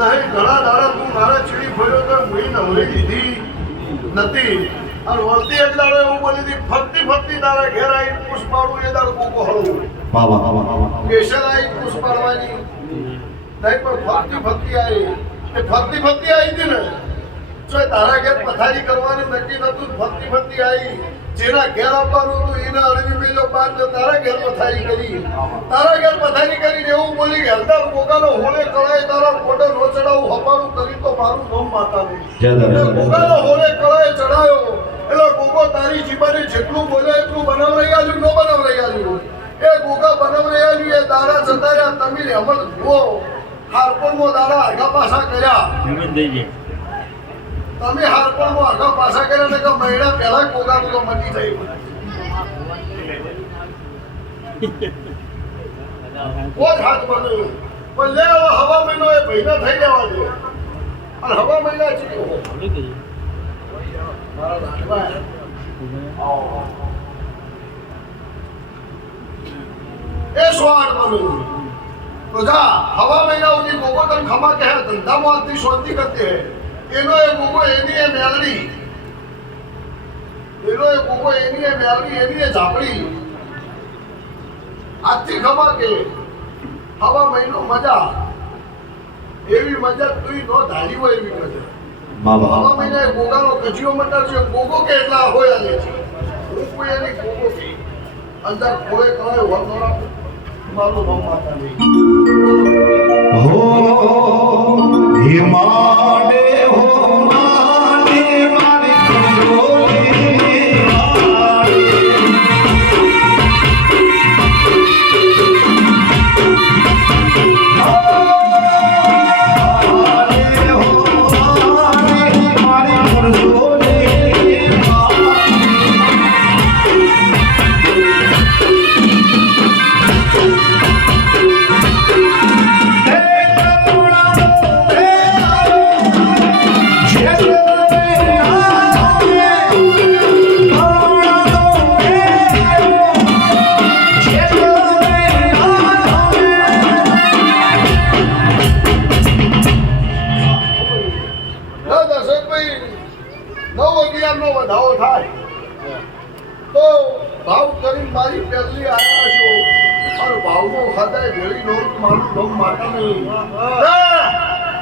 નહીં ઘણા દાડા તું મારા છીડી ફર્યો તો મુઈ નવરી દીધી નથી. અને વળતી એક દાડો એવું બોલી હતી ફરતી ફરતી દાડા ઘેર આવી પૂછ પાડું એ દાડો કોકો હળવું. સ્પેશિયલ આવી પૂછ પાડવાની નહીં પણ ફરતી ફરતી આવી. એ ફરતી ફરતી આવી હતી ને. જો તારા ઘેર પથારી કરવાની નક્કી નતું ફરતી ફરતી આવી. જેના ઘેર આપવાનું હતું એને અળવી મેલ્યો બાદ તારા ઘેર પથારી કરી. તારા ઘેર પથારી કરીને એવું બોલી કે ગોગાનો હોળે કળાય તારા કોડે નો ચડાવું હપારું કરી તો મારું નામ માતાનું. જય ગોગાનો હોળે કળાય ચડાયો. એટલે ગોગો તારી જીબાને જેટલું બોલે એટલું બનાવરાઈ આલ્યું ન બનાવરાઈ આલ્યું? એ ગોગા બનાવરાઈ આલ્યું એ દાડા જતા રહ્યા તમે અમલ જુઓ. હારપણમાં દાડા આગા પાછા કર્યા. તમે હારપણમાં આગા પાછા કર્યા ને કે મહિના પહેલા ગોગાનું તો મટી જાય હવે મહિનો એ ભયના થઈ જવા હવા મહિના છે મારા દાદા એ મહિના ખમા કે ધંધામાં અતિ શાંતિ કરતી હે. એનો એ ગોગો, એની એ મેલડી. એનો એ ગોગો એની એ મેલડી એની એ ઝાપડી આજથી ખમા કે હવા મહિનો મજા એવી મજા તું નો ધારી હોય એવી મજા. હવા મહિના ગોગાનો કચિયો મટર છે ગોગો કે એટલા હોય અને છે. હું કોઈ એની ગોગો કે અંદર મારું નામ માતા નહીં. હો. અગિયારનો થાય. તો ભાવ કરી મારી પહેલી આયા છો. અને ભાવનો ખાતા ભેળી નો મારું ગમ માતા નહીં.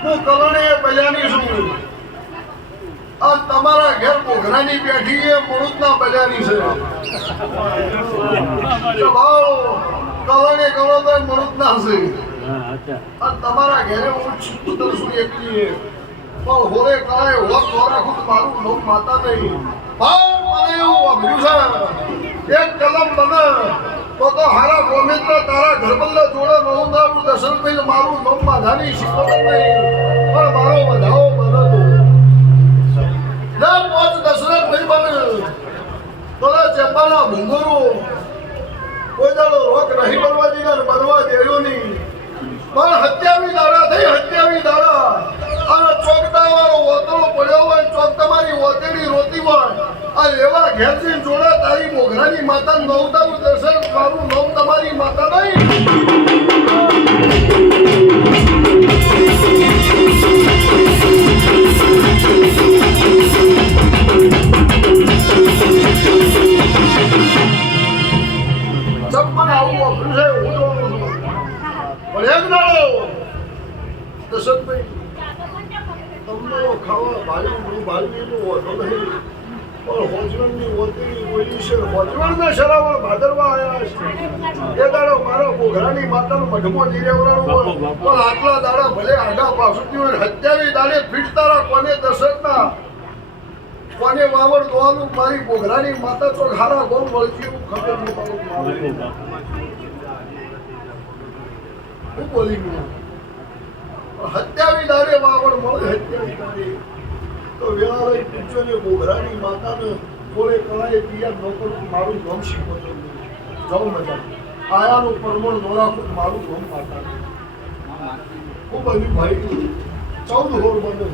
હું કલણે બજાની છું. આ તમારા ઘેર પોખરાની પેઠી એ મુળુતના બજાની છે. ભાવ કલણે કરો તો મુળુતના છે. તમારા ઘેરે હું છું એકલી. પણ હોરે કળાએ હોત હોરા ખુદ મારું નામ માતા નહીં. ભાવ મને એવું વાપર્યું છે એક કલમ મને તો તો હારા ગોમિત્ર તારા ઘરબલ્લા જોડે નવું તારું દર્શન મારું નામ માધાની શીખવત નહીં પણ મારો વધાવો બને તો ના, પોચ ભાઈ બને. તો ચેપાના ભૂંગરો કોઈ દાડો રોક નહીં બનવા દીધા ને બનવા દેયો નહીં પણ હત્યાવી દાડા થઈ હત્યાવી દાડા અને ચોકટા વાળો ઓતળો પડ્યો હોય ચોક તમારી ઓતેડી રોતી હોય આ એવા ઘેરથી જોડે તારી મોઘરાની માતા નવતાનું દર્શન મારું નવ તમારી માતા નહીં. તમને ખાવા ભાઈ હું ભાડું એનું હોતો નહીં. પણ હોજવણની હોતી બોલી છે. હોજવણના દાડો ભલે આડા પાસુથી હોય, હત્યાવી દાડે કોને વાવડ દોવાનું? મારી ઘોઘરાની માતા તો ખારા બહુ ખબર ન હું બોલી ગયો. હત્યાવી દાડે વાવડ મળે, હત્યાવી દાડે. તો વેળા લઈ પૂછો ને ગોઘરાની માતાને કોળે કળાએ પિયા નોકર મારું નામ શીખો છો મજા. આયાનું પરમણ નોરા મારું ગમ માતા ખૂબ બન્યું ભાઈ ચૌદ હોર બન્યો